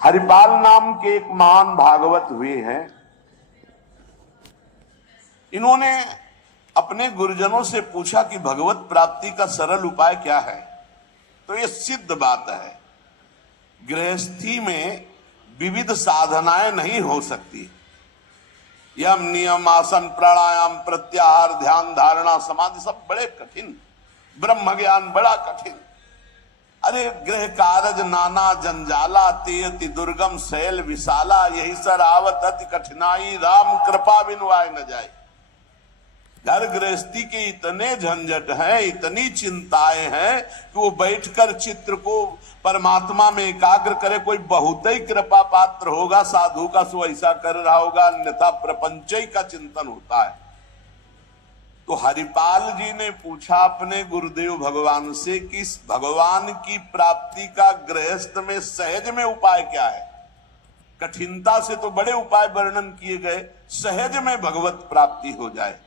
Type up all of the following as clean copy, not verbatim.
हरिपाल नाम के एक महान भागवत हुए हैं। इन्होंने अपने गुरुजनों से पूछा कि भगवत प्राप्ति का सरल उपाय क्या है। तो ये सिद्ध बात है, गृहस्थी में विविध साधनाएं नहीं हो सकती। यम नियम आसन प्राणायाम प्रत्याहार ध्यान धारणा समाधि सब बड़े कठिन, ब्रह्म ज्ञान बड़ा कठिन। अरे गृह कारज नाना जंजाला तेयति दुर्गम शैल विशाला, यही सर आवत अति कठिनाई राम कृपा बिनु आए न जाए। घर गृहस्थी के इतने झंझट हैं, इतनी चिंताएं हैं कि वो बैठकर चित्र को परमात्मा में एकाग्र करे। कोई बहुत ही कृपा पात्र होगा साधु का, सो ऐसा कर रहा होगा, अन्यथा प्रपंच का चिंतन होता है। तो हरिपाल जी ने पूछा अपने गुरुदेव भगवान से कि भगवान की प्राप्ति का गृहस्थ में सहज में उपाय क्या है। कठिनता से तो बड़े उपाय वर्णन किए गए, सहज में भगवत प्राप्ति हो जाए।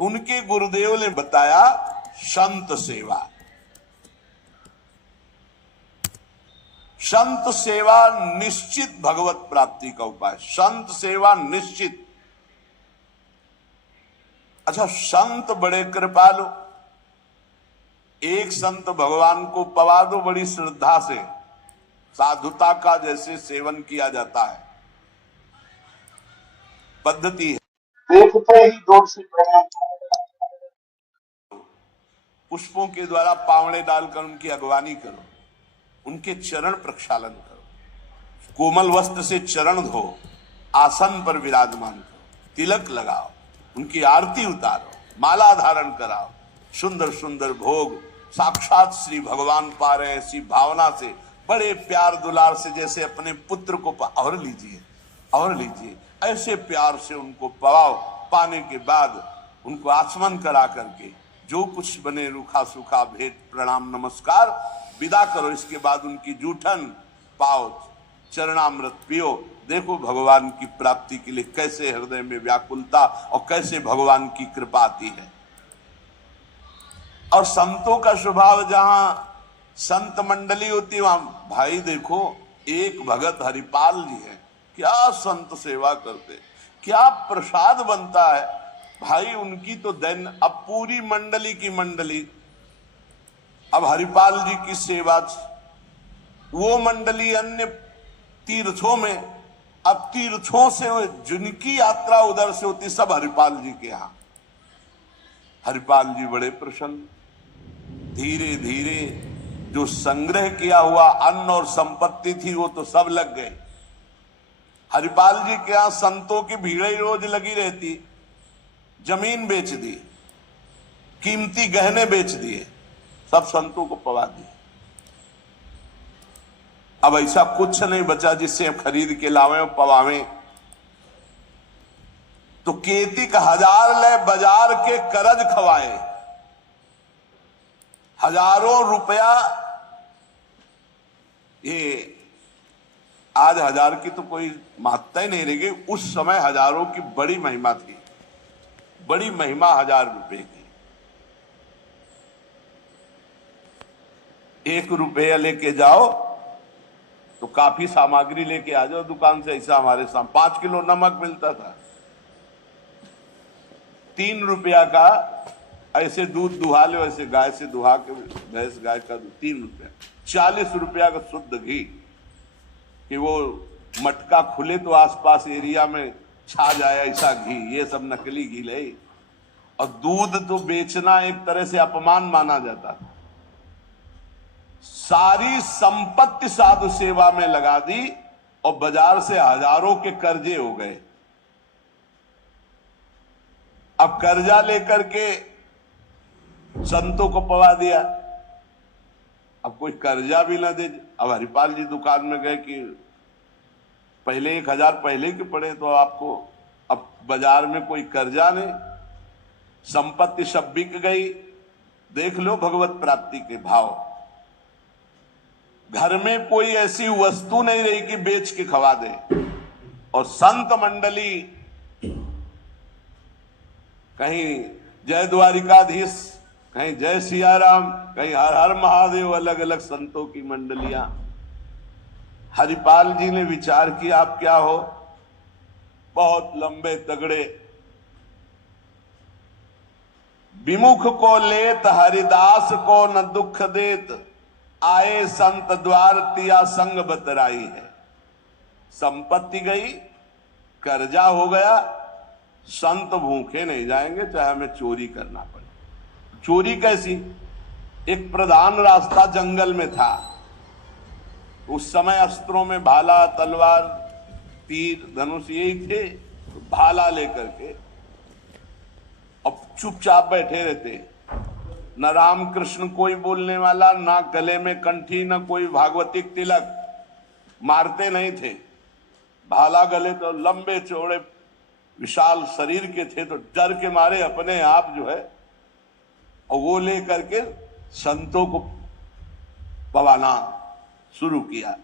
उनके गुरुदेव ने बताया संत सेवा। संत सेवा निश्चित भगवत प्राप्ति का उपाय, संत सेवा निश्चित। अच्छा, संत बड़े कृपालु, एक संत भगवान को पवा दो बड़ी श्रद्धा से, साधुता का जैसे सेवन किया जाता है, पद्धति है। देखते ही जोर से प्रणाम, पुष्पों के द्वारा पावड़े डालकर उनकी अगवानी करो, उनके चरण प्रक्षालन करो, कोमल वस्त्र से चरण धो, आसन पर विराजमान करो, तिलक लगाओ, उनकी आरती उतारो, माला धारण कराओ, सुंदर सुंदर भोग साक्षात श्री भगवान पा रहे हैं ऐसी भावना से, बड़े प्यार दुलार से, जैसे अपने पुत्र को और लीजिए और लीजिए, ऐसे प्यार से उनको पवाओ। पाने के बाद उनको आचमन करा करके जो कुछ बने रूखा सूखा भेंट प्रणाम नमस्कार विदा करो। इसके बाद उनकी जूठन पाओ, चरणामृत पियो। देखो भगवान की प्राप्ति के लिए कैसे हृदय में व्याकुलता और कैसे भगवान की कृपा आती है। और संतों का स्वभाव, जहां संत मंडली होती है वहां, भाई देखो एक भगत हरिपाल जी है, क्या संत सेवा करते, क्या प्रसाद बनता है भाई उनकी तो दैन। अब पूरी मंडली की मंडली अब हरिपाल जी की सेवा, वो मंडली अन्य तीर्थों में, अब तीर्थों से जिनकी यात्रा उधर से होती सब हरिपाल जी के यहां। हरिपाल जी बड़े प्रसन्न, धीरे धीरे जो संग्रह किया हुआ अन्न और संपत्ति थी वो तो सब लग गए। हरिपाल जी के यहां संतों की भीड़ ही रोज लगी रहती, जमीन बेच दी, कीमती गहने बेच दिए, सब संतों को पवा दिए। अब ऐसा कुछ नहीं बचा जिससे खरीद के लावें और पवावें। तो केतिक 1000 ले बाजार के करज खवाए, हजारों रुपया। ये आज 1000 की तो कोई महत्ता ही नहीं रहेगी, उस समय हजारों की बड़ी महिमा थी, बड़ी महिमा 1000 रुपए की। 1 रुपया लेके जाओ तो काफी सामग्री लेके आ जाओ दुकान से। ऐसा हमारे सामने 5 किलो नमक मिलता था, 3 रुपया का ऐसे दूध दुहा लो, ऐसे गाय से दुहा के, भैंस गाय का दूध 3 रुपया। 40 रुपया का शुद्ध घी, कि वो मटका खुले तो आसपास एरिया में छा जाए ऐसा घी, ये सब नकली घी ले। और दूध तो बेचना एक तरह से अपमान माना जाता था। सारी संपत्ति साधु सेवा में लगा दी और बाजार से हजारों के कर्जे हो गए। अब कर्जा लेकर के संतों को पवा दिया, अब कोई कर्जा भी ना दे। अब हरिपाल जी दुकान में गए कि पहले 1000 पहले के पड़े, तो आपको अब बाजार में कोई कर्जा नहीं, संपत्ति सब बिक गई। देख लो भगवत प्राप्ति के भाव। घर में कोई ऐसी वस्तु नहीं रही कि बेच के खवा दे। और संत मंडली, कहीं जय द्वारिकाधीश, कहीं जय सियाराम, कहीं हर हर महादेव, अलग अलग संतों की मंडलियां। हरिपाल जी ने विचार किया आप क्या हो, बहुत लंबे तगड़े, विमुख को लेत हरिदास को न दुख देत, आए संत द्वार तिया संग बतराई है। संपत्ति गई, कर्जा हो गया, संत भूखे नहीं जाएंगे चाहे हमें चोरी करना पड़े। चोरी कैसी? एक प्रधान रास्ता जंगल में था, उस समय अस्त्रों में भाला, तलवार, तीर, धनुष यही थे। तो भाला लेकर के अब चुपचाप बैठे रहते, न राम कृष्ण कोई बोलने वाला, ना गले में कंठी, न कोई भागवतिक तिलक, मारते नहीं थे। भाला गले तो लंबे चौड़े विशाल शरीर के थे, तो डर के मारे अपने आप जो है और वो लेकर के संतों को पवाना शुरू किया।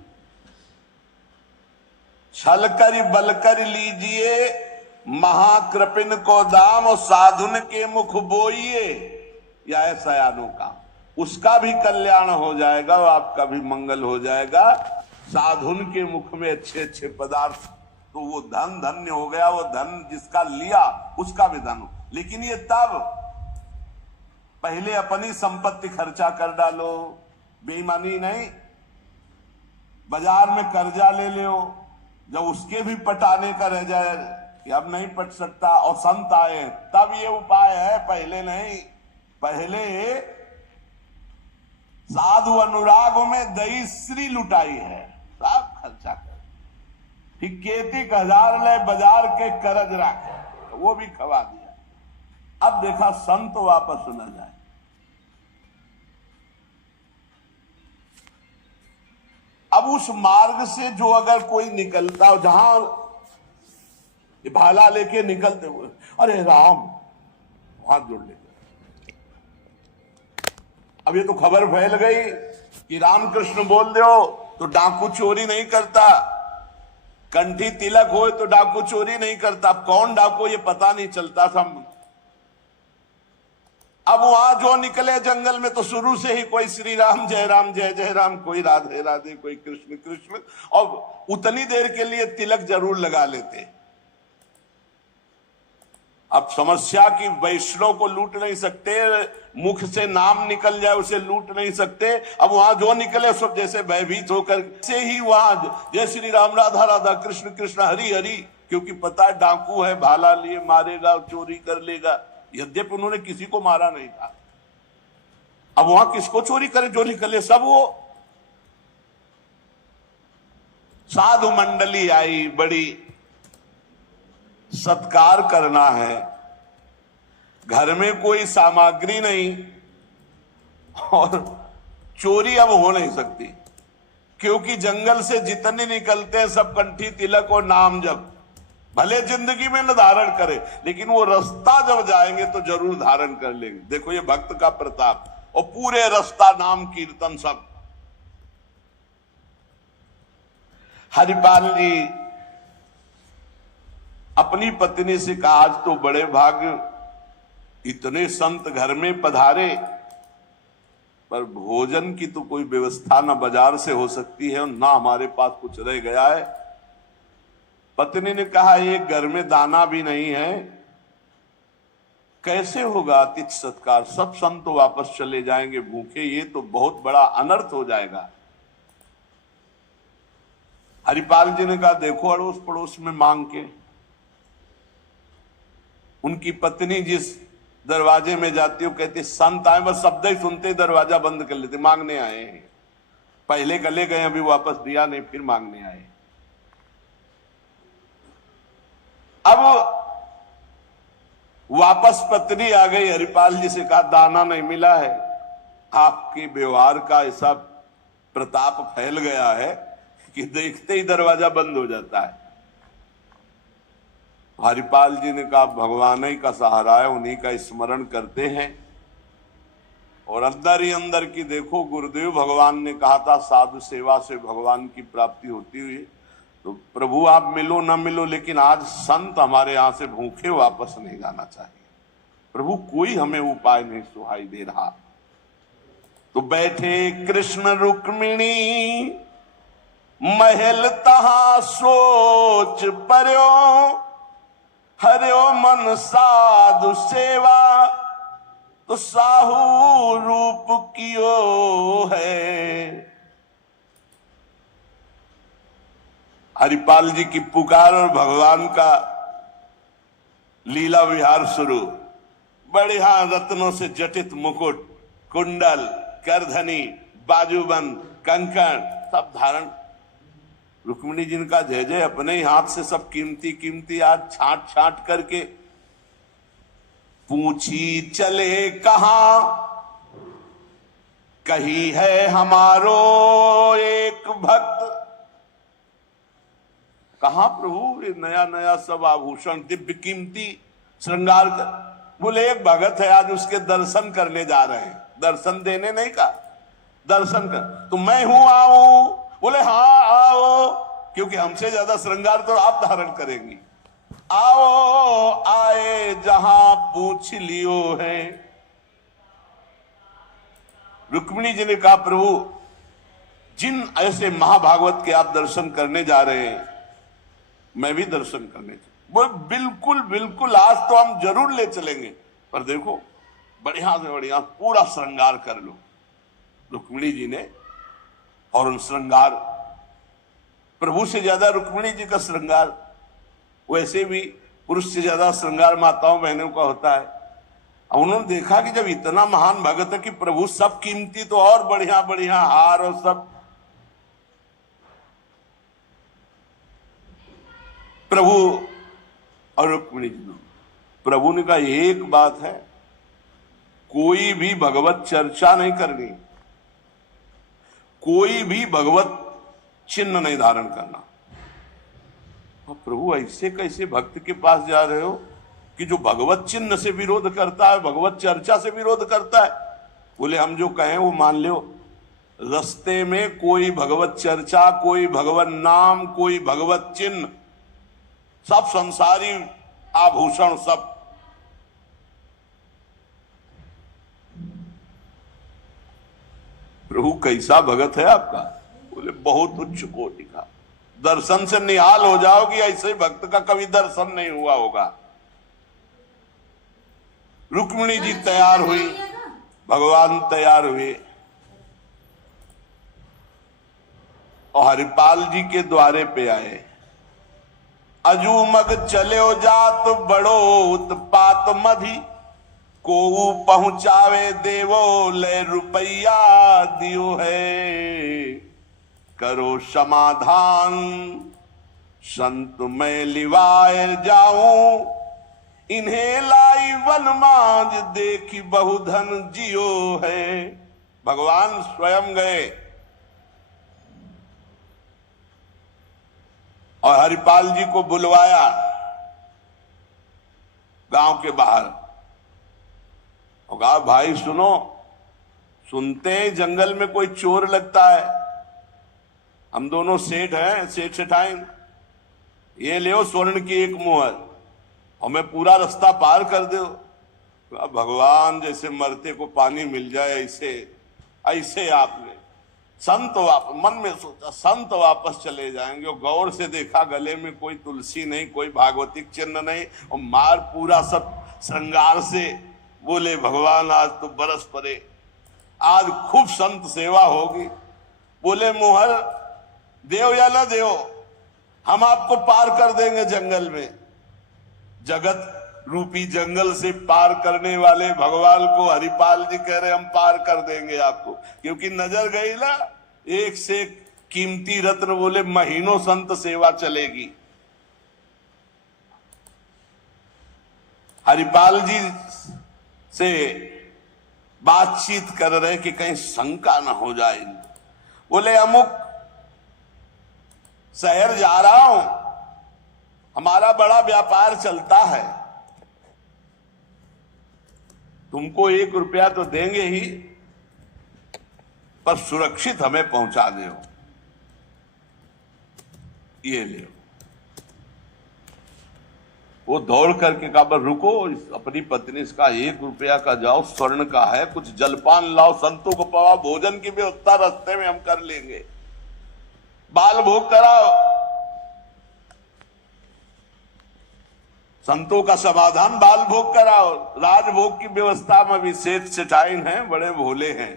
छल कर बल कर लीजिए महाकृपिन को दाम, और साधुन के मुख बोइए या ऐसा यानों का, उसका भी कल्याण हो जाएगा और आपका भी मंगल हो जाएगा। साधुन के मुख में अच्छे अच्छे पदार्थ, तो वो धन धन्य हो गया, वो धन जिसका लिया उसका भी धन। लेकिन ये तब, पहले अपनी संपत्ति खर्चा कर डालो, बेईमानी नहीं। बाजार में कर्जा ले लो, जब उसके भी पटाने का रह जाए कि अब नहीं पट सकता और संत आए, तब ये उपाय है, पहले नहीं। पहले साधु अनुराग में दही श्री लुटाई है, सब खर्चा कर। ठीक खेती 1000 ले बाजार के करज राखे, तो वो भी खवा दिया। अब देखा संत वापस न जाए। अब उस मार्ग से जो अगर कोई निकलता हो, जहां भाला लेके निकलते हुए, अरे राम, हाथ जोड़ लेते। अब ये तो खबर फैल गई कि रामकृष्ण बोल दो तो डाकू चोरी नहीं करता, कंठी तिलक हो तो डाकू चोरी नहीं करता। कौन डाकू ये पता नहीं चलता था। अब वहां जो निकले जंगल में तो शुरू से ही कोई श्री राम जय जय राम, कोई राधे राधे, कोई कृष्ण कृष्ण, और उतनी देर के लिए तिलक जरूर लगा लेते। अब समस्या की वैष्णव को लूट नहीं सकते, मुख से नाम निकल जाए उसे लूट नहीं सकते। अब वहां जो निकले सब जैसे भयभीत होकर से ही वहां जय श्री राम, राधा राधा, कृष्ण कृष्ण, हरि हरि, क्योंकि पता है डाकू है, भाला लिए मारेगा, चोरी कर लेगा। यद्यपि उन्होंने किसी को मारा नहीं था। अब वहां किसको चोरी करे, जो निकले सब वो। साधु मंडली आई, बड़ी सत्कार करना है, घर में कोई सामग्री नहीं और चोरी अब हो नहीं सकती, क्योंकि जंगल से जितने निकलते हैं सब कंठी तिलक और नाम जप। भले जिंदगी में न धारण करे, लेकिन वो रास्ता जब जाएंगे तो जरूर धारण कर लेंगे। देखो ये भक्त का प्रताप, और पूरे रास्ता नाम कीर्तन सब। हरिपाल जी अपनी पत्नी से कहा, आज तो बड़े भाग्य, इतने संत घर में पधारे, पर भोजन की तो कोई व्यवस्था ना बाजार से हो सकती है और ना हमारे पास कुछ रह गया है। पत्नी ने कहा, एक घर में दाना भी नहीं है, कैसे होगा अतिथि सत्कार? सब संत तो वापस चले जाएंगे भूखे, ये तो बहुत बड़ा अनर्थ हो जाएगा। हरिपाल जी ने कहा, देखो अड़ोस पड़ोस में मांग के। उनकी पत्नी जिस दरवाजे में जाती, वो कहती संत आए, बस शब्द ही सुनते दरवाजा बंद कर लेते, मांगने आए हैं। पहले गले गए, अभी वापस दिया नहीं, फिर मांगने आए। अब वापस पत्नी आ गई, हरिपाल जी से कहा, दाना नहीं मिला है। आपके व्यवहार का ऐसा प्रताप फैल गया है कि देखते ही दरवाजा बंद हो जाता है। हरिपाल जी ने कहा, भगवान ही का सहारा है, उन्हीं का स्मरण करते हैं। और अंदर ही अंदर की देखो, गुरुदेव भगवान ने कहा था साधु सेवा से भगवान की प्राप्ति होती हुई। तो प्रभु आप मिलो न मिलो, लेकिन आज संत हमारे यहां से भूखे वापस नहीं जाना चाहिए। प्रभु कोई हमें उपाय नहीं सुहाई दे रहा। तो बैठे कृष्ण रुक्मिणी महल तहां सोच पर्यो, हरियो मन साधु सेवा, तो साहू रूप कियो है। हरिपाल जी की पुकार और भगवान का लीला विहार शुरू। बढ़िया रत्नों से जटित मुकुट, कुंडल, करधनी, बाजूबंद, कंकण सब धारण। रुक्मिणी जी का जय जय, अपने ही हाथ से सब कीमती कीमती आज छांट छांट करके। पूछी चले कहां, कही है हमारो एक भक्त। कहां प्रभु ये नया नया सब आभूषण दिव्य कीमती श्रृंगार कर। बोले एक भगत है, आज उसके दर्शन करने जा रहे हैं। दर्शन देने नहीं का, दर्शन कर। तो मैं हूं, आऊं? बोले हाँ आओ, क्योंकि हमसे ज्यादा श्रृंगार तो आप धारण करेंगी। आओ आए जहां पूछ लियो है। रुक्मिणी जी ने कहा प्रभु जिन ऐसे महाभागवत के आप दर्शन करने जा रहे हैं, मैं भी दर्शन करने बोल बिल्कुल बिल्कुल, आज तो हम जरूर ले चलेंगे, पर देखो बढ़िया से बढ़िया पूरा श्रृंगार कर लो। रुक्मिणी जी ने और उन श्रृंगार, प्रभु से ज्यादा रुक्मिणी जी का श्रृंगार, वैसे भी पुरुष से ज्यादा श्रृंगार माताओं बहनों का होता है। उन्होंने देखा कि जब इतना महान भगत है कि प्रभु सब कीमती, तो और बढ़िया बढ़िया हार और सब। प्रभु और रुक्मिणी जी, प्रभु ने कहा एक बात है, कोई भी भगवत चर्चा नहीं करनी, कोई भी भगवत चिन्ह नहीं धारण करना। और प्रभु ऐसे कैसे भक्त के पास जा रहे हो कि जो भगवत चिन्ह से विरोध करता है, भगवत चर्चा से विरोध करता है? बोले हम जो कहें वो मान लो। रास्ते में कोई भगवत चर्चा, कोई भगवत नाम, कोई भगवत चिन्ह, सब संसारी आभूषण सब। प्रभु कैसा भगत है आपका? बोले बहुत उच्च कोटि का, दर्शन से निहाल हो जाओगी, ऐसे भक्त का कभी दर्शन नहीं हुआ होगा। रुक्मिणी जी तैयार हुई, भगवान तैयार हुए और हरिपाल जी के द्वारे पे आए। अजूमग चलो जात बड़ो उत्पात मधि, को पहुंचावे देवो ले रुपया दियो है। करो समाधान संत मैं लिवाए जाऊं, इन्हें लाई वनमाज देखी बहुधन जियो है। भगवान स्वयं गए और हरिपाल जी को बुलवाया गांव के बाहर और कहा भाई सुनो, सुनते हैं जंगल में कोई चोर लगता है, हम दोनों सेठ हैं, सेठ सेठाइन, ये ले स्वर्ण की एक मोहर और मैं पूरा रास्ता पार कर दो। भगवान जैसे मरते को पानी मिल जाए ऐसे ऐसे आपने संत मन में सोचा संत वापस चले जाएंगे और गौर से देखा गले में कोई तुलसी नहीं, कोई भागवतिक चिन्ह नहीं और मार पूरा सब श्रृंगार से। बोले भगवान आज तो बरस पड़े, आज खूब संत सेवा होगी। बोले मोहर देव या ना देव, हम आपको पार कर देंगे जंगल में। जगत रूपी जंगल से पार करने वाले भगवान को हरिपाल जी कह रहे हम पार कर देंगे आपको, क्योंकि नजर गई ना एक से एक कीमती रत्न। बोले महीनों संत सेवा चलेगी। हरिपाल जी से बातचीत कर रहे कि कहीं शंका ना हो जाए। बोले अमुक शहर जा रहा हूं, हमारा बड़ा व्यापार चलता है, तुमको 1 रुपया तो देंगे ही, पर सुरक्षित हमें पहुंचा दो, ये ले। वो दौड़ करके कहा पर रुको, अपनी पत्नी से कहा 1 रुपया का जाओ, स्वर्ण का है, कुछ जलपान लाओ, संतों को पवा, भोजन की व्यवस्था रास्ते में हम कर लेंगे। बाल भोग कराओ। संतों का समाधान बाल भोग कराओ। राजभोग की व्यवस्था में भी सेठ सेठाइन हैं, बड़े भोले हैं,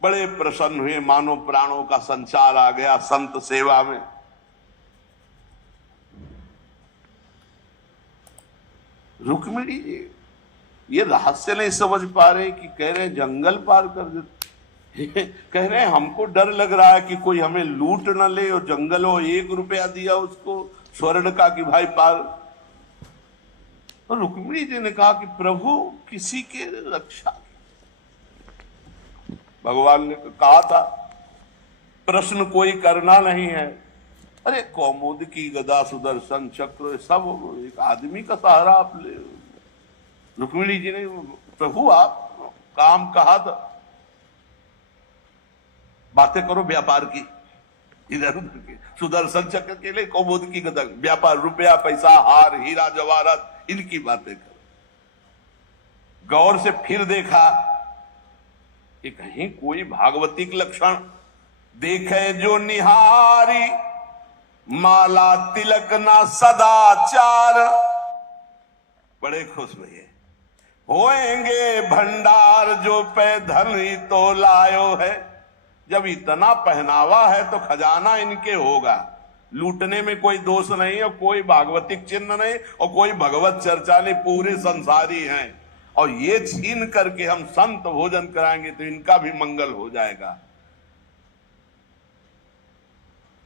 बड़े प्रसन्न हुए, मानो प्राणों का संचार आ गया संत सेवा में। रुक्मिणी जी ये रहस्य नहीं समझ पा रहे कि कह रहे जंगल पार कर देते, कह रहे हमको डर लग रहा है कि कोई हमें लूट न ले, और जंगल हो 1 रुपया दिया उसको स्वर्ण का कि भाई पार। तो रुक्मिणी जी ने कहा कि प्रभु किसी के रक्षा, भगवान ने कहा था प्रश्न कोई करना नहीं है। अरे कौमुद की गदा सुदर्शन चक्र सब एक आदमी का सहारा आप ले। रुक्मिणी जी ने प्रभु आप काम कहा था, बातें करो व्यापार की, इधर उधर के सुदर्शन चक्र के लिए कौमुद की गदा, व्यापार रुपया पैसा हार हीरा जवाहरात इनकी बातें करो। गौर से फिर देखा कि कहीं कोई भागवतिक लक्षण देखे जो निहारी, माला तिलक ना सदाचार। बड़े खुश हुए, होएंगे भंडार जो पे धन ही तो लायो है। जब इतना पहनावा है तो खजाना इनके होगा, लूटने में कोई दोष नहीं है, कोई भागवतिक चिन्ह नहीं और कोई भगवत चर्चा नहीं, पूरे संसारी हैं। और ये छीन करके हम संत भोजन कराएंगे तो इनका भी मंगल हो जाएगा।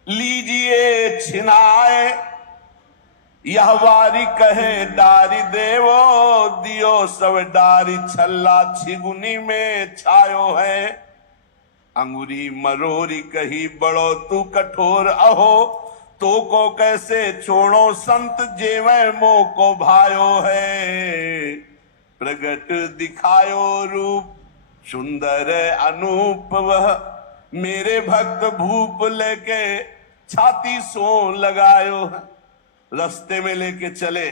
लीजिए छिनाए यह वारी कहे डारी देवो, दियो सब डारी छल्ला छिगुनी में छायो है। अंगुरी मरोरी कही बड़ो तू कठोर, अहो तो को कैसे छोड़ो संत जेवे मो को भायो है। प्रगट दिखायो रूप सुंदर अनूप, वह मेरे भक्त भूप लेके छाती सो लगायो है। रास्ते में लेके चले,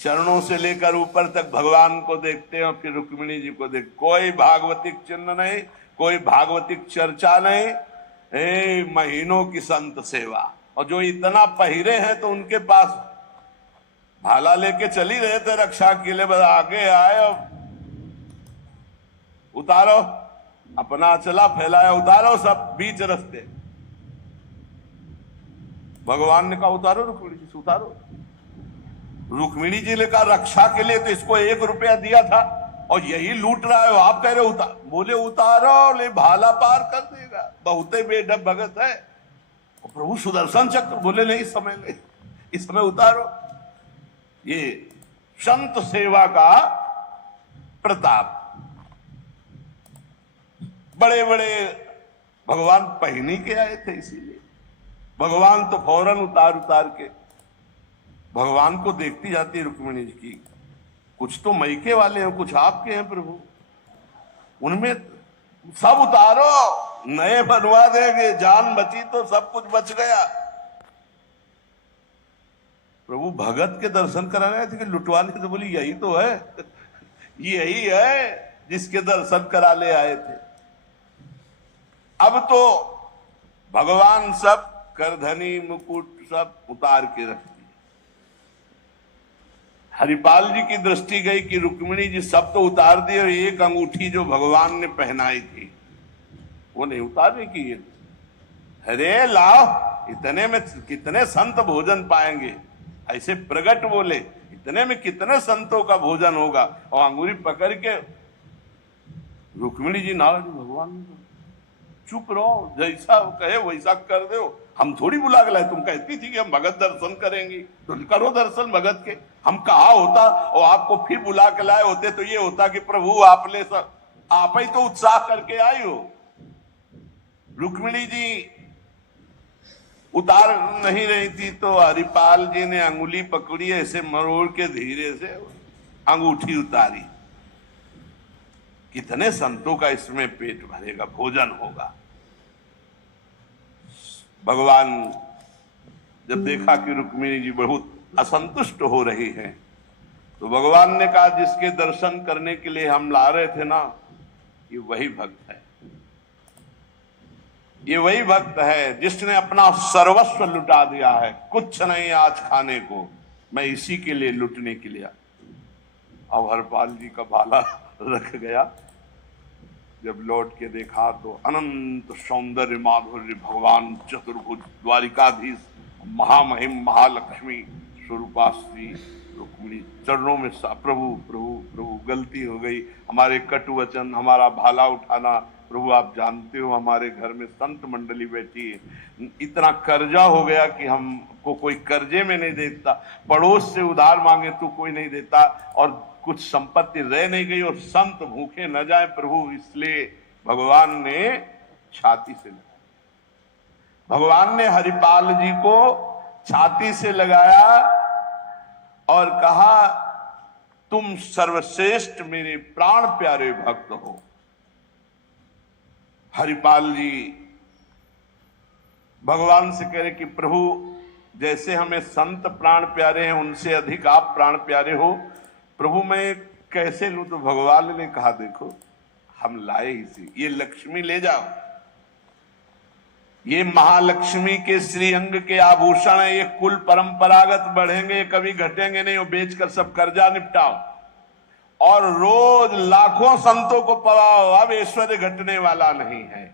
चरणों से लेकर ऊपर तक भगवान को देखते हैं, फिर रुक्मिणी जी को देख। कोई भागवतिक चिन्ह नहीं, कोई भागवतिक चर्चा नहीं, महीनों की संत सेवा। और जो इतना पहिरे हैं तो उनके पास भाला लेके चली रहे थे रक्षा के लिए, बस आगे आए और उतारो, अपना चला फैलाया, उतारो सब बीच रास्ते। भगवान ने कहा उतारो रुक्मिणी जी से, उतारो। रुक्मिणी जी ने कहा रक्षा के लिए तो इसको 1 रुपया दिया था और यही लूट रहा है, आप कह रहे उतार। बोले उतारो, ले भाला पार कर देगा, बहुते बेढब भगत है। और प्रभु सुदर्शन चक्र, बोले नहीं इस समय नहीं, इस समय उतारो। ये संत सेवा का प्रताप। बड़े बड़े भगवान पहनी के आए थे, इसीलिए भगवान तो फौरन उतार के भगवान को देखती जाती रुक्मिणी जी की। कुछ तो मैके वाले हैं, कुछ आपके हैं प्रभु, उनमें सब उतारो, नए बनवा देंगे, जान बची तो सब कुछ बच गया। प्रभु भगत के दर्शन करा रहे थे कि लुटवाने, तो बोली यही तो है, यही है जिसके दर्शन करा ले आए थे। अब तो भगवान सब करधनी मुकुट सब उतार के रख दिए। हरिपाल जी की दृष्टि गई कि रुक्मिणी जी सब तो उतार दिए, एक अंगूठी जो भगवान ने पहनाई थी वो नहीं उतारने की। अरे लाओ, इतने में कितने संत भोजन पाएंगे। ऐसे प्रगट बोले, इतने में कितने संतों का भोजन होगा। और अंगूरी पकड़ के रुक्मिणी जी नाराज, भगवान चुप रहो, जैसा कहे वैसा कर दो, हम थोड़ी बुला के लाए। तुम कहती थी कि हम भगत दर्शन करेंगे, तो करो दर्शन भगत के। हम कहा होता और आपको फिर बुला के लाए होते तो ये होता कि प्रभु आपने सब आप ही तो उत्साह करके आई हो। रुक्मिणी जी उतार नहीं रही थी तो हरिपाल जी ने अंगुली पकड़ी, ऐसे मरोड़ के धीरे से अंगूठी उतारी। कितने संतों का इसमें पेट भरेगा, भोजन होगा। भगवान जब देखा कि रुक्मिणी जी बहुत असंतुष्ट हो रही हैं, तो भगवान ने कहा जिसके दर्शन करने के लिए हम ला रहे थे ना, ये वही भक्त है। ये वही भक्त है जिसने अपना सर्वस्व लुटा दिया है। कुछ नहीं आज खाने को, मैं इसी के लिए लुटने के लिए। अब हरपाल जी का भाला रख गया। जब लौट के देखा तो अनंत सौंदर्य माधुर्य भगवान चतुर्भुज द्वारिकाधीश महामहिम महालक्ष्मी स्वरूपा श्री रुक्मिणी चरणों में प्रभु प्रभु प्रभु गलती हो गई, हमारे कटु वचन, हमारा भाला उठाना। प्रभु आप जानते हो हमारे घर में संत मंडली बैठी है, इतना कर्जा हो गया कि हमको कोई कर्जे में नहीं देता, पड़ोस से उधार मांगे तो कोई नहीं देता, और कुछ संपत्ति रह नहीं गई, और संत भूखे न जाए प्रभु, इसलिए भगवान ने छाती से लगाया। भगवान ने हरिपाल जी को छाती से लगाया और कहा तुम सर्वश्रेष्ठ मेरे प्राण प्यारे भक्त हो। हरिपाल जी भगवान से कह रहे कि प्रभु जैसे हमें संत प्राण प्यारे हैं उनसे अधिक आप प्राण प्यारे हो, प्रभु मैं कैसे लूं? तो भगवान ने कहा देखो हम लाए इसे, ये लक्ष्मी ले जाओ, ये महालक्ष्मी के श्री अंग के आभूषण है, ये कुल परंपरागत बढ़ेंगे, कभी घटेंगे नहीं, वो बेचकर सब कर्जा निपटाओ और रोज लाखों संतों को पवाओ, अब ऐश्वर्य घटने वाला नहीं है।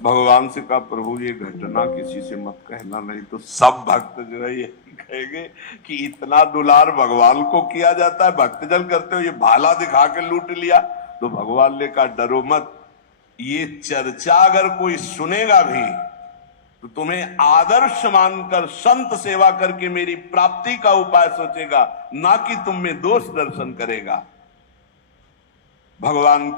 भगवान से कहा प्रभु ये घटना किसी से मत कहना, नहीं तो सब भक्त जो है ये कहेंगे कि इतना दुलार भगवान को किया जाता है, भक्तजन करते हो, ये भाला दिखा के लूट लिया। तो भगवान ने कहा डरो मत, ये चर्चा अगर कोई सुनेगा भी तो तुम्हें आदर्श मानकर संत सेवा करके मेरी प्राप्ति का उपाय सोचेगा, ना कि तुम में दोष दर्शन करेगा। भगवान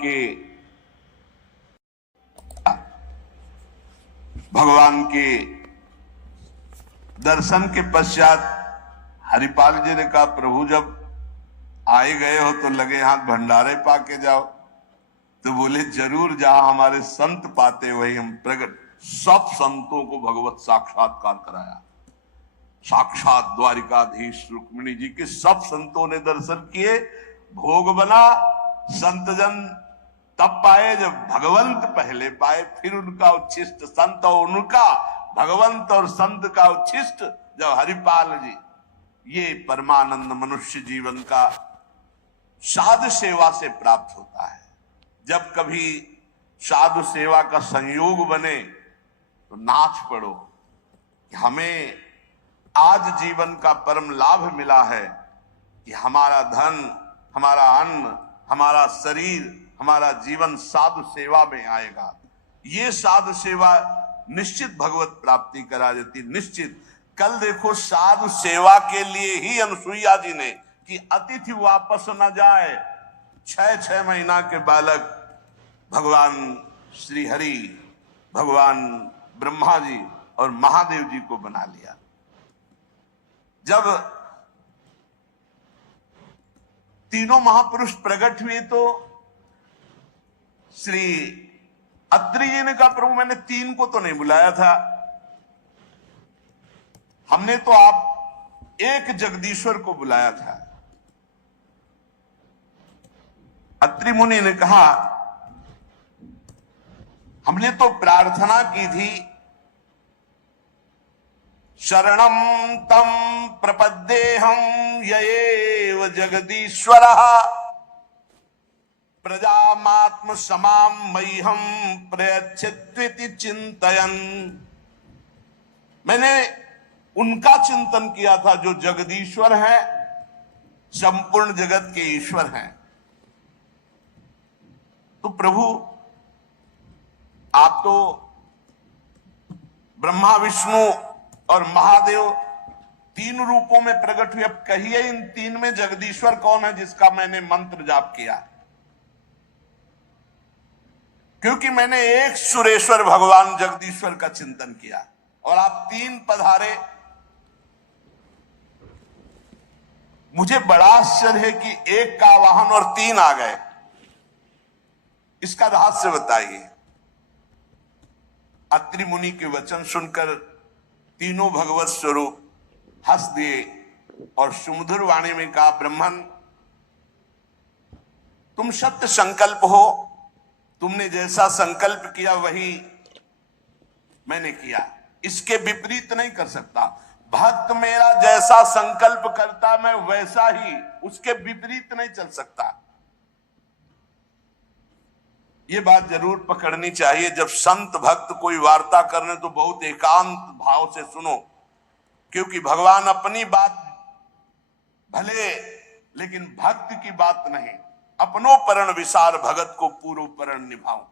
के दर्शन के पश्चात हरिपाल जी ने कहा प्रभु जब आए गए हो तो लगे हाथ भंडारे पाके जाओ। तो बोले जरूर, जहां हमारे संत पाते वही हम प्रकट। सब संतों को भगवत साक्षात्कार कराया, साक्षात द्वारिकाधीश रुक्मिणी जी के सब संतों ने दर्शन किए, भोग बना। संतजन तब पाए जब भगवंत पहले पाए, फिर उनका उच्छिष्ट संत और उनका भगवंत और संत का उच्छिष्ट जब हरिपाल जी। ये परमानंद मनुष्य जीवन का साधु सेवा से प्राप्त होता है। जब कभी साधु सेवा का संयोग बने तो नाच पड़ो कि हमें आज जीवन का परम लाभ मिला है कि हमारा धन, हमारा अन्न, हमारा शरीर, हमारा जीवन साधु सेवा में आएगा। ये साधु सेवा निश्चित भगवत प्राप्ति करा देती, निश्चित। कल देखो साधु सेवा के लिए ही अनुसुईया जी ने कि अतिथि वापस न जाए, 6 महीना के बालक भगवान श्री हरि, भगवान ब्रह्मा जी और महादेव जी को बना लिया। जब तीनों महापुरुष प्रकट हुए तो श्री अत्रि जी ने कहा प्रभु मैंने 3 को तो नहीं बुलाया था, हमने तो आप एक जगदीश्वर को बुलाया था। अत्रि मुनि ने कहा हमने तो प्रार्थना की थी शरणम तम प्रपद्येहम यएव जगदीश्वरः प्रजामात्म समाम मह्यम प्रयच्छत्विति चिंतयन्। मैंने उनका चिंतन किया था जो जगदीश्वर है, संपूर्ण जगत के ईश्वर हैं। तो प्रभु आप तो ब्रह्मा विष्णु और महादेव 3 रूपों में प्रकट हुए, अब कहिए इन 3 में जगदीश्वर कौन है जिसका मैंने मंत्र जाप किया? क्योंकि मैंने एक सुरेश्वर भगवान जगदीश्वर का चिंतन किया और आप 3 पधारे। मुझे बड़ा आश्चर्य है कि 1 का वाहन और 3 आ गए, इसका रहस्य बताइए। अत्रि मुनि के वचन सुनकर तीनों भगवत स्वरूप हंस दिए और सुमधुर वाणी में कहा ब्रह्मन तुम सत्य संकल्प हो, तुमने जैसा संकल्प किया वही मैंने किया, इसके विपरीत नहीं कर सकता। भक्त मेरा जैसा संकल्प करता मैं वैसा ही, उसके विपरीत नहीं चल सकता। ये बात जरूर पकड़नी चाहिए। जब संत भक्त कोई वार्ता करने तो बहुत एकांत भाव से सुनो, क्योंकि भगवान अपनी बात भले, लेकिन भक्त की बात नहीं। अपनो परण विसार भगत को पूर्व परण निभाओ।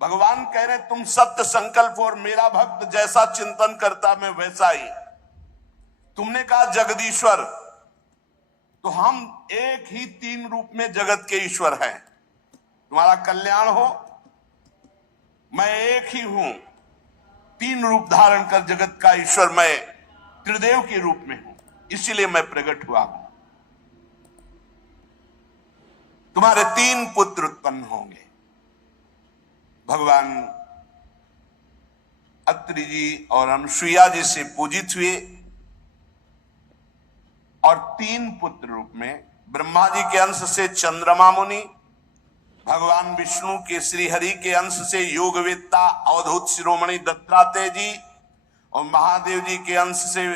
भगवान कह रहे तुम सत्य संकल्प और मेरा भक्त जैसा चिंतन करता मैं वैसा ही। तुमने कहा जगदीश्वर, तो हम एक ही तीन रूप में जगत के ईश्वर हैं। तुम्हारा कल्याण हो, मैं एक ही हूं, तीन रूप धारण कर जगत का ईश्वर मैं त्रिदेव के रूप में हूं, इसीलिए मैं प्रकट हुआ हूं। तुम्हारे तीन पुत्र उत्पन्न होंगे। भगवान अत्रि जी और अनुसुईया जी से पूजित हुए और तीन पुत्र रूप में ब्रह्मा जी के अंश से चंद्रमा मुनि, भगवान विष्णु के श्री हरि के अंश से योगवेत्ता अवधूत शिरोमणि दत्तात्रेय जी और महादेव जी के अंश से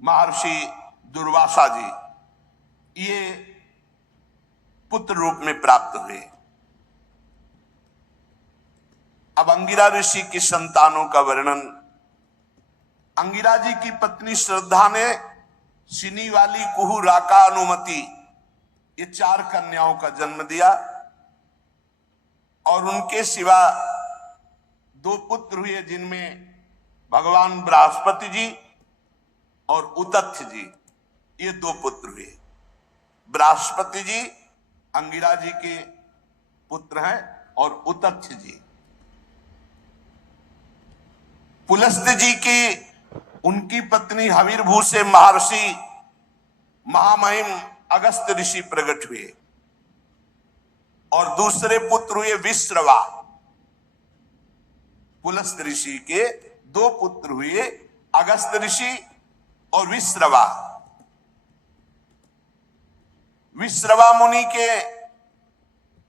महर्षि दुर्वासा जी, ये पुत्र रूप में प्राप्त हुए। अब अंगिरा ऋषि की संतानों का वर्णन। अंगिरा जी की पत्नी श्रद्धा ने सिनी वाली, कुहू, राका, अनुमति, ये चार कन्याओं का जन्म दिया और उनके सिवा दो पुत्र हुए, जिनमें भगवान बृहस्पति जी और उतथ्य जी, ये दो पुत्र हुए। बृहस्पति जी अंगिरा जी के पुत्र हैं और उतथ्य जी पुलस्त्य जी की, उनकी पत्नी हविर्भू से महर्षि महामहिम अगस्त्य ऋषि प्रकट हुए और दूसरे पुत्र हुए विश्रवा। पुलस्त्य ऋषि के दो पुत्र हुए, अगस्त्य ऋषि और विश्रवा। विश्रवा मुनि के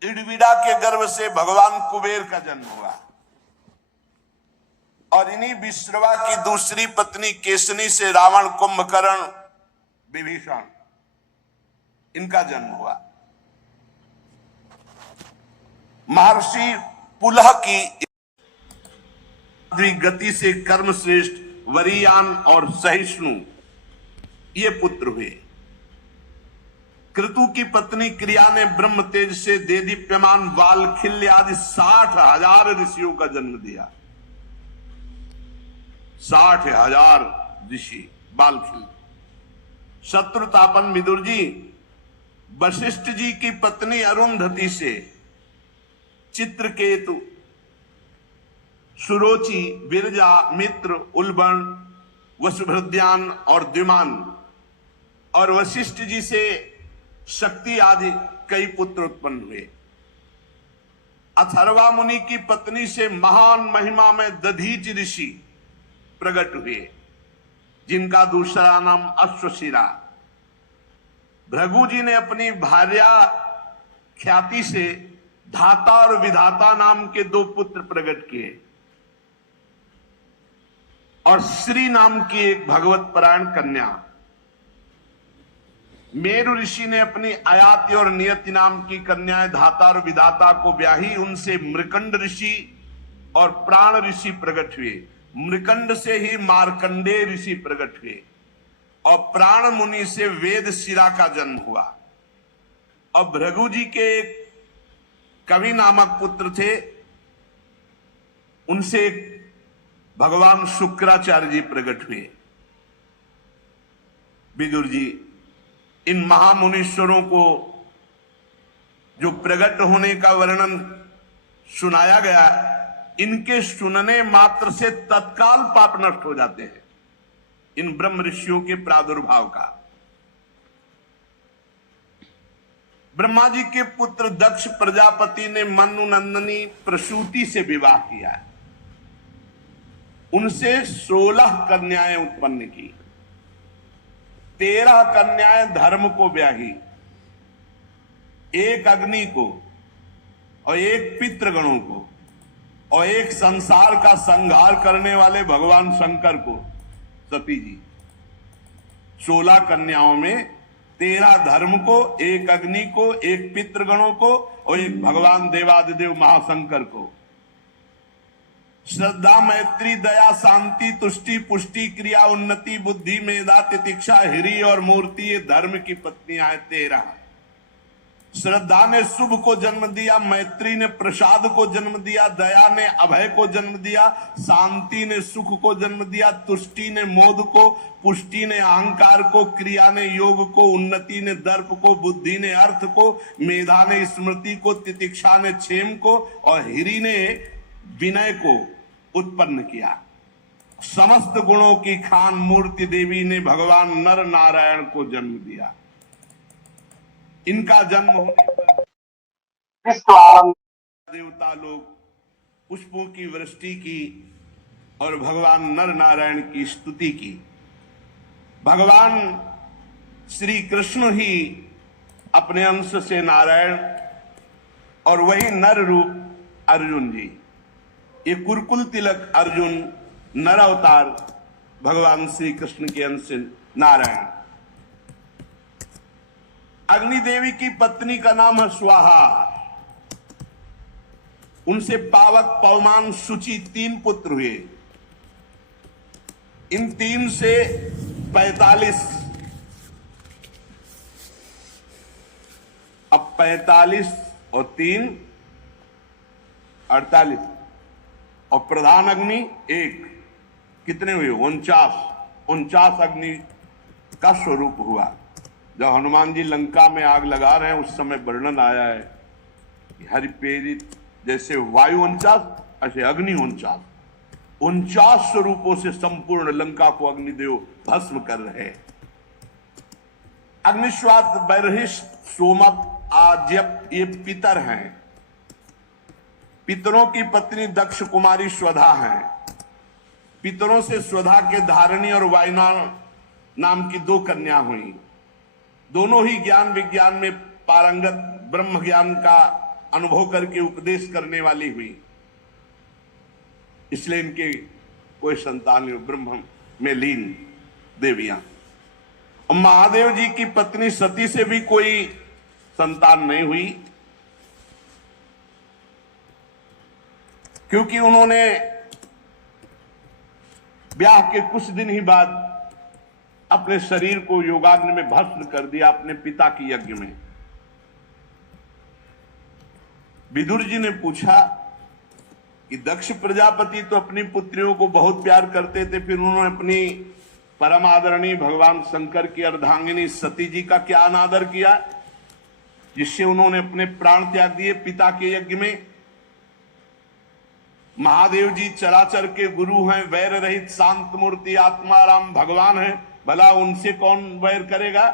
इड़विड़ा के गर्भ से भगवान कुबेर का जन्म हुआ और इन्हीं विश्रवा की दूसरी पत्नी केसनी से रावण, कुंभकर्ण, विभीषण, इनका जन्म हुआ। महर्षि पुलह की गति से कर्मश्रेष्ठ वरीयान और सहिष्णु, ये पुत्र हुए। क्रतु की पत्नी क्रिया ने ब्रह्म तेज से देदीप्यमान वालखिल्य आदि 60,000 ऋषियों का जन्म दिया। 60,000 ऋषि बालखिल्य। शत्रुतापन विदुर जी वशिष्ठ जी की पत्नी अरुंधति से चित्रकेतु, सुरोचि, विरजा, मित्र, उल्बण, वसुभृद्यान और द्विमान, और वशिष्ठ जी से शक्ति आदि कई पुत्र उत्पन्न हुए। अथर्वा मुनि की पत्नी से महान महिमा में दधीच ऋषि प्रकट हुए, जिनका दूसरा नाम अश्वशिरा। भृगु जी ने अपनी भार्या ख्याति से धाता और विधाता नाम के दो पुत्र प्रकट किए और श्री नाम की एक भगवत परायण कन्या। मेरु ऋषि ने अपनी आयाति और नियति नाम की कन्याएं धाता और विधाता को ब्याही, उनसे मृकंड ऋषि और प्राण ऋषि प्रकट हुए। मृकंड से ही मार्कंडेय ऋषि प्रकट हुए और प्राण मुनि से वेद शिरा का जन्म हुआ। और भृगु जी के एक कवि नामक पुत्र थे, उनसे भगवान शुक्राचार्य जी प्रकट हुए। विदुर जी, इन महामुनीश्वरों को जो प्रकट होने का वर्णन सुनाया गया, इनके सुनने मात्र से तत्काल पाप नष्ट हो जाते हैं, इन ब्रह्म ऋषियों के प्रादुर्भाव का। ब्रह्मा जी के पुत्र दक्ष प्रजापति ने मनु नंदनी प्रसूति से विवाह किया, उनसे 16 कन्याएं उत्पन्न की। 13 कन्याएं धर्म को ब्याही एक अग्नि को और एक पितृगणों को और एक संसार का संहार करने वाले भगवान शंकर को सती जी, 16 कन्याओं में 13 धर्म को, एक अग्नि को, एक पितृगणों को और एक भगवान देवादिदेव महाशंकर को। श्रद्धा, मैत्री, दया, शांति, तुष्टि, पुष्टि, क्रिया, उन्नति, बुद्धि, मेधा, तितिक्षा, हिरी और मूर्ति, ये धर्म की पत्नियां हैं 13। श्रद्धा ने शुभ को जन्म दिया, मैत्री ने प्रसाद को जन्म दिया, दया ने अभय को जन्म दिया, शांति ने सुख को जन्म दिया, तुष्टि ने मोद को, पुष्टि ने अहंकार को, क्रिया ने योग को, उन्नति ने दर्प को, बुद्धि ने अर्थ को, मेधा ने स्मृति को, तितिक्षा ने क्षेम को और हिरी ने विनय को उत्पन्न किया। समस्त गुणों की खान मूर्ति देवी ने भगवान नर नारायण को जन्म दिया। इनका जन्म होने पर देवता लोग पुष्पों की वृष्टि की और भगवान नर नारायण की स्तुति की। भगवान श्री कृष्ण ही अपने अंश से नारायण और वही नर रूप अर्जुन जी, ये कुरकुल तिलक अर्जुन नर अवतार भगवान श्री कृष्ण के अंश नारायण। अग्नि देवी की पत्नी का नाम है स्वाहा। उनसे पावक, पवमान, शुचि 3 पुत्र हुए। इन 3 से 45, अब 45 और 3 48 और प्रधान अग्नि 1, कितने हुए? 49 अग्नि का स्वरूप हुआ। जब हनुमान जी लंका में आग लगा रहे हैं उस समय वर्णन आया है कि हरिप्रेरित जैसे वायु 49 ऐसे अग्नि 49 स्वरूपों से संपूर्ण लंका को अग्निदेव भस्म कर रहे हैं। अग्निश्वात, बर्हिष, सोमप, आज्यप ये पितर हैं। पितरों की पत्नी दक्ष कुमारी स्वधा है। पितरों से स्वधा के धारिणी और वायना नाम की 2 कन्या हुई। दोनों ही ज्ञान विज्ञान में पारंगत, ब्रह्म ज्ञान का अनुभव करके उपदेश करने वाली हुई, इसलिए इनके कोई संतान नहीं, ब्रह्म में लीन देवियां। और महादेव जी की पत्नी सती से भी कोई संतान नहीं हुई, क्योंकि उन्होंने ब्याह के कुछ दिन ही बाद अपने शरीर को योगाग्नि में भस्म कर दिया अपने पिता की यज्ञ में। विदुर जी ने पूछा कि दक्ष प्रजापति तो अपनी पुत्रियों को बहुत प्यार करते थे, फिर उन्होंने अपनी परम आदरणीय भगवान शंकर की अर्धांगिनी सती जी का क्या अनादर किया, जिससे उन्होंने अपने प्राण त्याग दिए पिता के यज्ञ में। महादेव जी चराचर के गुरु हैं, वैर रहित शांत मूर्ति आत्माराम भगवान है, भला उनसे कौन वैर करेगा।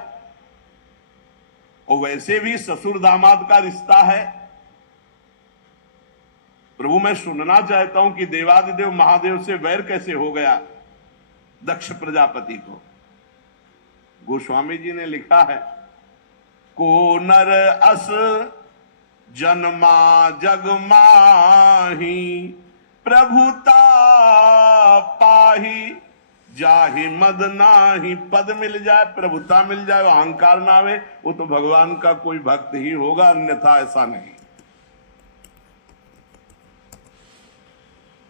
और वैसे भी ससुर दामाद का रिश्ता है। प्रभु मैं सुनना चाहता हूं कि देवादिदेव महादेव से वैर कैसे हो गया दक्ष प्रजापति को। गोस्वामी जी ने लिखा है, को नर अस जन्मा जग माही, प्रभुता पाही जाहि मद नाही। पद मिल जाए, प्रभुता मिल जाए, अहंकार ना आवे, वो तो भगवान का कोई भक्त ही होगा, अन्यथा ऐसा नहीं।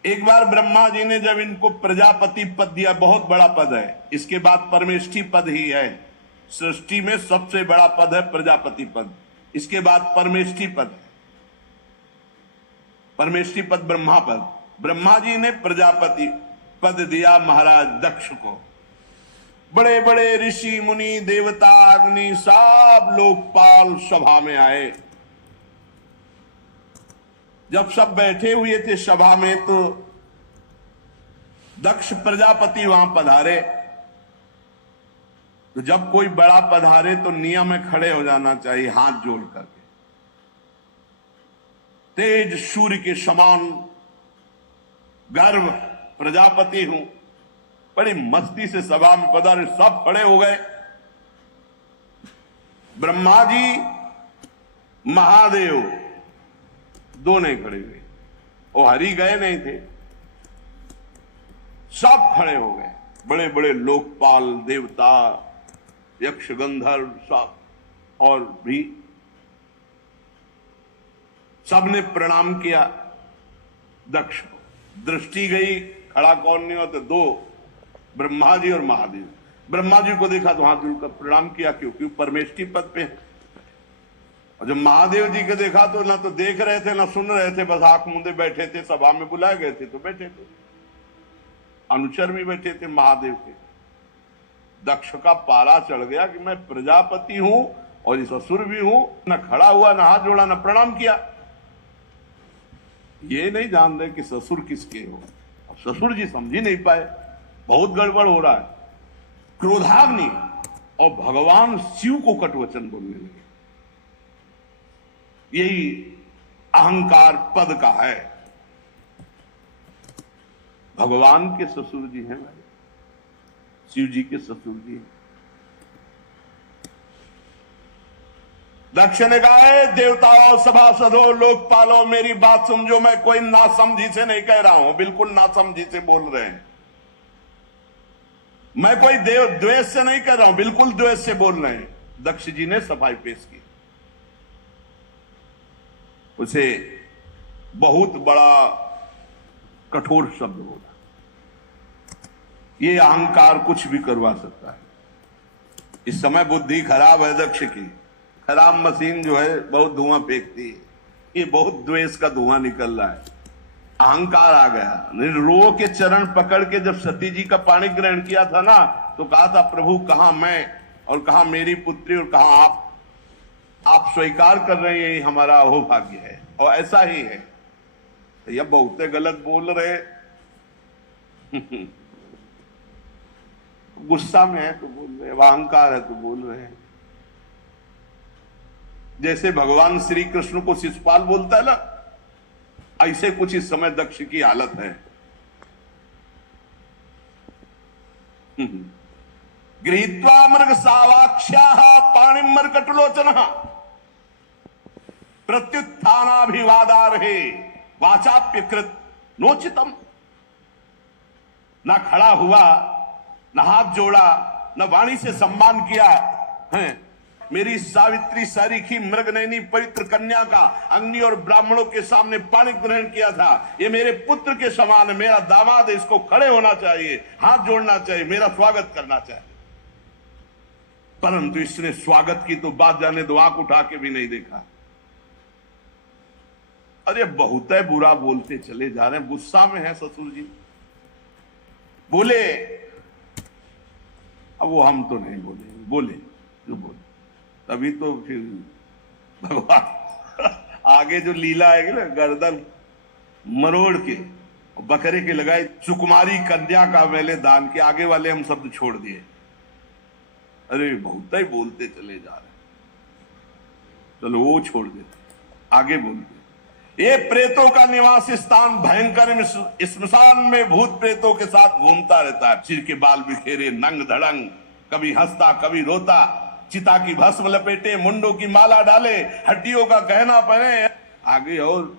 एक बार ब्रह्मा जी ने जब इनको प्रजापति पद दिया, बहुत बड़ा पद है, इसके बाद परमेष्ठी पद ही है। सृष्टि में सबसे बड़ा पद है प्रजापति पद, इसके बाद परमेष्ठी पद। परमेष्ठी पद ब्रह्मा पद। ब्रह्मा जी ने प्रजापति पद दिया महाराज दक्ष को। बड़े बड़े ऋषि मुनि देवता अग्नि सब लोकपाल सभा में आए। जब सब बैठे हुए थे सभा में, तो दक्ष प्रजापति वहां पधारे। तो जब कोई बड़ा पधारे तो नियम में खड़े हो जाना चाहिए, हाथ जोड़ करके। तेज सूर्य के समान गर्व प्रजापति हूं, बड़ी मस्ती से सभा में पधारे, सब खड़े हो गए। ब्रह्मा जी महादेव दो नहीं खड़े हुए, वो हरि गए नहीं थे, सब खड़े हो गए, बड़े बड़े लोकपाल देवता यक्ष गंधर्व सब, और भी सबने प्रणाम किया दक्ष को। दृष्टि गई, खड़ा कौन नहीं होते, दो ब्रह्मा जी और महादेव। ब्रह्मा जी को देखा तो हाथ जोड़कर प्रणाम किया, क्योंकि परमेष्ठी पद पे है। और जब महादेव जी को देखा तो ना तो देख रहे थे ना सुन रहे थे, बस आंख मूंदे बैठे थे। सभा में बुलाए गए थे तो बैठे थे, अनुचर भी बैठे थे महादेव के। दक्ष का पारा चढ़ गया कि मैं प्रजापति हूं और इस असुर भी हूं, न खड़ा हुआ, न हाथ जोड़ा, न प्रणाम किया। ये नहीं जान रहे कि ससुर किसके हो। अब ससुर जी समझ ही नहीं पाए, बहुत गड़बड़ हो रहा है। क्रोधाग्नि और भगवान शिव को कटवचन बोलने लगे। यही अहंकार पद का है। भगवान के ससुर जी हैं भाई, शिव जी के ससुर जी हैं। दक्ष ने कहा है, देवताओं, सभासदों, लोकपालों, मेरी बात समझो, मैं कोई नासमझी से नहीं कह रहा हूं, बिल्कुल नासमझी से बोल रहे हैं। मैं कोई देव द्वेष से नहीं कह रहा हूं, बिल्कुल द्वेष से बोल रहे हैं। दक्ष जी ने सफाई पेश की। उसे बहुत बड़ा कठोर शब्द बोला, ये अहंकार कुछ भी करवा सकता है। इस समय बुद्धि खराब है दक्ष की, खराब मशीन जो है बहुत धुआं फेंकती है। ये बहुत द्वेष का धुआं निकल रहा है, अहंकार आ गया। रो के चरण पकड़ के जब सती जी का पाणी ग्रहण किया था ना, तो कहा था, प्रभु कहां मैं और कहां मेरी पुत्री और कहां आप स्वीकार कर रहे हैं, यही हमारा अहोभाग्य है। और ऐसा ही है। यह बहुत गलत बोल रहे, गुस्सा में है तो बोल रहे, अहंकार है तो बोल रहे हैं। जैसे भगवान श्री कृष्ण को शिशुपाल बोलता है ना, ऐसे कुछ इस समय दक्ष की हालत है। गृहीत्वा मृग सावाक्ष्याः पाणिं मर्कटलोचनः प्रत्युत्थानाभिवादार्हे वाचाप्यकृत नोचितम। ना खड़ा हुआ, ना हाथ जोड़ा, ना वाणी से सम्मान किया है। मेरी सावित्री सारीखी मृगनयनी पवित्र कन्या का अग्नि और ब्राह्मणों के सामने पाणी ग्रहण किया था। ये मेरे पुत्र के समान है, मेरा दामाद है, इसको खड़े होना चाहिए, हाथ जोड़ना चाहिए, मेरा स्वागत करना चाहिए। परंतु इसने स्वागत की तो बात जाने दो, आंख उठा के भी नहीं देखा। अरे बहुत है बुरा बोलते चले जा रहे हैं। गुस्सा में है ससुर जी, बोले। अब वो हम तो नहीं बोले, बोले जो बोले। तभी तो फिर भगवान आगे जो लीला आएगी ना, गर्दन मरोड़ के बकरे के लगाए, सुकुमारी कन्या का मैंने दान के आगे वाले हम शब्द छोड़ दिए। अरे बहुत ही बोलते चले जा रहे, चलो वो छोड़ देते, आगे बोलते। ये प्रेतों का निवास स्थान भयंकर श्मशान में भूत प्रेतों के साथ घूमता रहता है। सिर के बाल बिखेरे, नंग धड़ंग, कभी हंसता कभी रोता, चिता की भस्म लपेटे, मुंडों की माला डाले, हड्डियों का गहना पहने। आगे और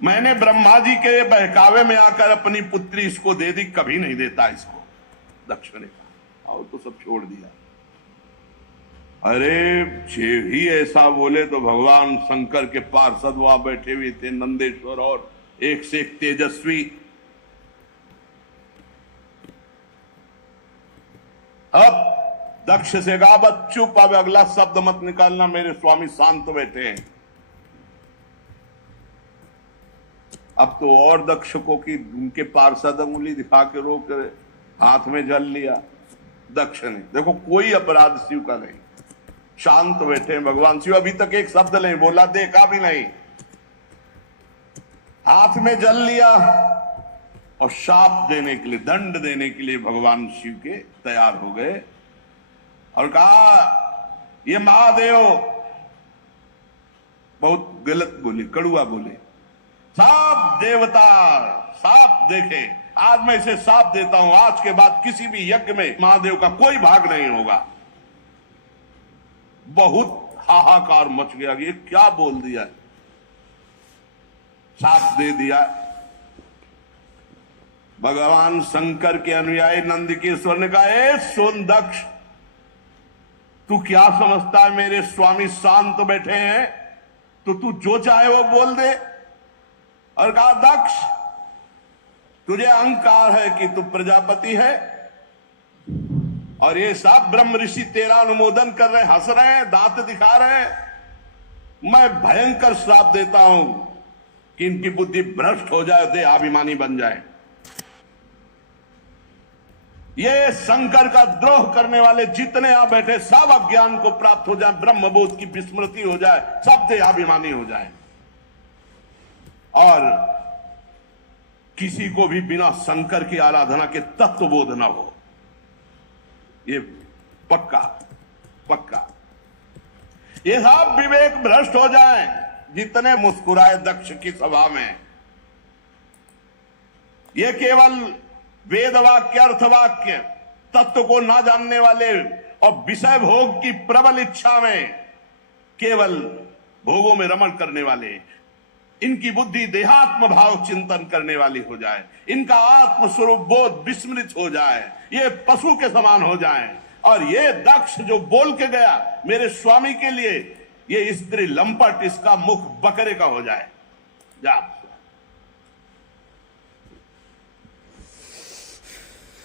मैंने ब्रह्मा जी के बहकावे में आकर अपनी पुत्री इसको दे दी, कभी नहीं देता इसको, दक्ष ने कहा। और तो सब छोड़ दिया। अरे जे ही ऐसा बोले तो भगवान शंकर के पार्षद वहां बैठे हुए थे, नंदेश्वर, और एक से एक तेजस्वी। अब दक्ष से कहा, बस चुप, अब अगला शब्द मत निकालना, मेरे स्वामी शांत बैठे हैं। अब तो और दक्ष को कि उनके पार्षद उंगली दिखा के रोक हाथ में जल लिया दक्ष ने। देखो कोई अपराध शिव का नहीं, शांत बैठे हैं भगवान शिव। अभी तक एक शब्द नहीं बोला, देखा भी नहीं, हाथ में जल लिया और शाप देने के लिए, दंड देने के लिए भगवान शिव के तैयार हो गए और कहा, ये महादेव बहुत गलत बोले, कड़ुआ बोले। सब देवता साफ देखे, आज मैं इसे साफ देता हूं, आज के बाद किसी भी यज्ञ में महादेव का कोई भाग नहीं होगा। बहुत हाहाकार मच गया, ये क्या बोल दिया, साफ दे दिया। भगवान शंकर के अनुयायी नंदकिशोर ने कहा, ए सोन दक्ष, तू क्या समझता है, मेरे स्वामी शांत बैठे हैं तो तू जो चाहे वो बोल दे। और कहा, दक्ष, तुझे अहंकार है कि तू प्रजापति है, और ये सब ब्रह्म ऋषि तेरा अनुमोदन कर रहे हैं, हंस रहे हैं, दांत दिखा रहे हैं। मैं भयंकर श्राप देता हूं कि इनकी बुद्धि भ्रष्ट हो जाए, दे अभिमानी बन जाए। ये शंकर का द्रोह करने वाले जितने यहां बैठे, सब अज्ञान को प्राप्त हो जाए, ब्रह्मबोध की विस्मृति हो जाए, सब देहाभिमानी हो जाए, और किसी को भी बिना शंकर की आराधना के तत्वबोध न हो। ये पक्का पक्का। ये सब विवेक भ्रष्ट हो जाए, जितने मुस्कुराए दक्ष की सभा में। ये केवल वेद वाक्य, अर्थवाक्य, तत्व को ना जानने वाले और विषय भोग की प्रबल इच्छा में केवल भोगों में रमण करने वाले, इनकी बुद्धि देहात्म भाव चिंतन करने वाली हो जाए, इनका आत्म स्वरूप बोध विस्मृत हो जाए, ये पशु के समान हो जाए। और ये दक्ष जो बोल के गया मेरे स्वामी के लिए, ये स्त्री लंपट, इसका मुख बकरे का हो जाए। जा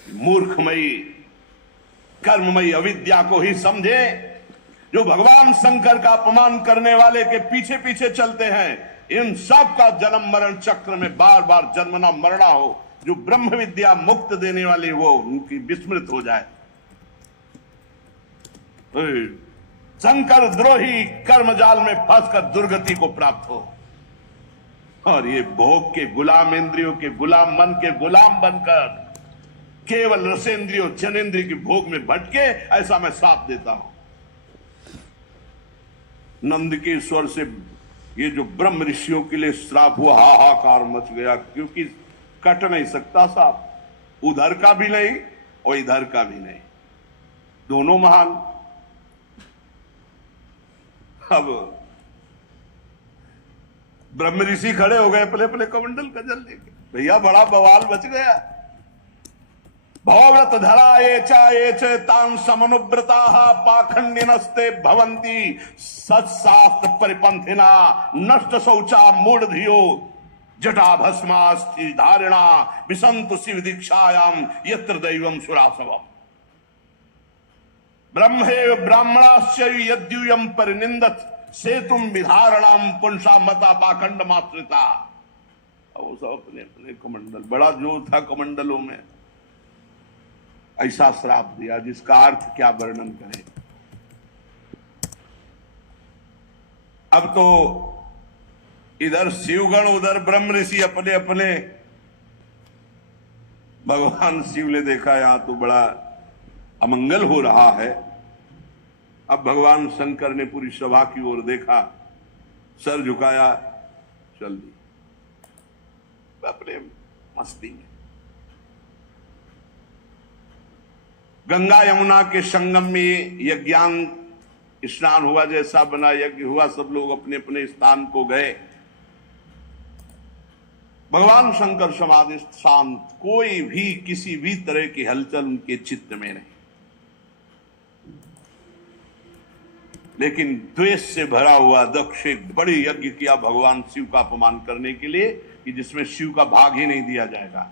मूर्खमयी कर्ममयी अविद्या को ही समझे, जो भगवान शंकर का अपमान करने वाले के पीछे पीछे चलते हैं। इन सब का जन्म मरण चक्र में बार बार जन्मना मरना हो, जो ब्रह्म विद्या मुक्त देने वाली वो उनकी विस्मृत हो जाए। शंकर द्रोही कर्मजाल में फंसकर दुर्गति को प्राप्त हो, और ये भोग के गुलाम, इंद्रियों के गुलाम, मन के गुलाम बनकर केवल रसेंद्रियों जनेंद्रिय के भोग में भटके, ऐसा मैं साथ देता हूं। नंदकिशोर से ये जो ब्रह्म ऋषियों के लिए श्राप हुआ, हाहाकार मच गया, क्योंकि कट नहीं सकता साप, उधर का भी नहीं और इधर का भी नहीं, दोनों महान। अब ब्रह्म ऋषि खड़े हो गए पले पले कमंडल का जल लेके, भैया बड़ा बवाल बच गया। भवव्रत धरा ये च तान समनुव्रता पाखंडिनस्ते भवंती सत्शास्त्र परिपंथिना नष्ट शौचा मूढ़धियो जटा भस्मास्थि धारिणा विसंतु शिव दीक्षायाम यत्र दैवम सुरासवम ब्रह्मेव ब्राह्मणाश्च यद्यूयम परिनिंदत सेतुम विधारणाम पुंसा मता पाखंड मात्रिता। वो सब अपने अपने कमंडल, बड़ा जोर था कमंडलों में, ऐसा श्राप दिया जिसका अर्थ क्या वर्णन करें। अब तो इधर शिवगण, उधर ब्रह्म ऋषि अपने अपने। भगवान शिव ने देखा यहां तो बड़ा अमंगल हो रहा है। अब भगवान शंकर ने पूरी सभा की ओर देखा, सर झुकाया, चल दी अपने मस्ती में। गंगा यमुना के संगम में यज्ञान स्नान हुआ, जैसा बना यज्ञ हुआ, सब लोग अपने अपने स्थान को गए। भगवान शंकर समाधि शांत, कोई भी किसी भी तरह की हलचल उनके चित्त में नहीं, लेकिन द्वेष से भरा हुआ दक्ष एक बड़ी यज्ञ किया भगवान शिव का अपमान करने के लिए, कि जिसमें शिव का भाग ही नहीं दिया जाएगा।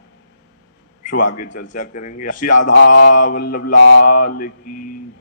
सो आगे चर्चा करेंगे। श्री राधा वल्लभ लाल की।